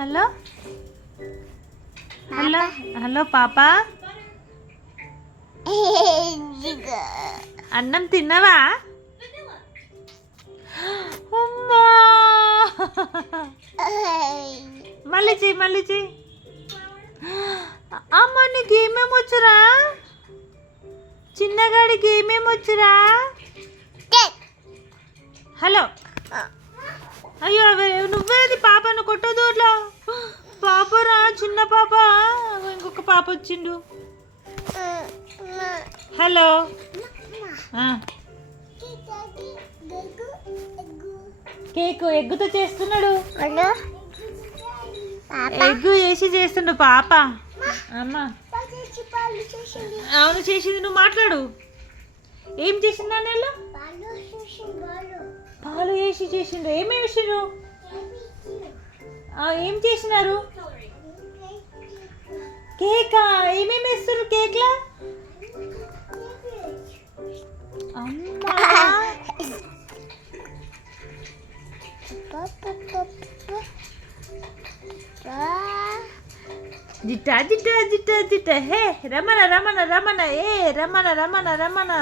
Hello hello hello పాప, అన్నం తిన్నావా? అమ్మా మళ్ళీ చెయ్యి, మళ్ళీ చెయ్యి. అమ్మ నీకు ఏమేమి వచ్చురా? చిన్నగాడికి ఏమేమి వచ్చురా? హలో అయ్యో నువ్వేది పాపను కొట్టదు అట్లా. పాపరా చిన్న పాప, ఇంకొక పాప వచ్చిండు. హలో కేక్ ఎగ్గుతో చేస్తున్నాడు. ఎగ్గు వేసి చేస్తుండు పాప. అమ్మ అవును చేసింది. నువ్వు మాట్లాడు. ఏం చేసిందా నెల్లు? పాలు వేసి చేసిండు. ఏమేమి వేసిండ్రు? ఏం చేసినారు? కేకా? ఏమేమి వేస్తారు కేక్లా? అమ్మా జిట్టా జిట్టా జిట్టా జిట్టా హే రమణ రమణ రమణ ఏ రమణ రమణ రమణ.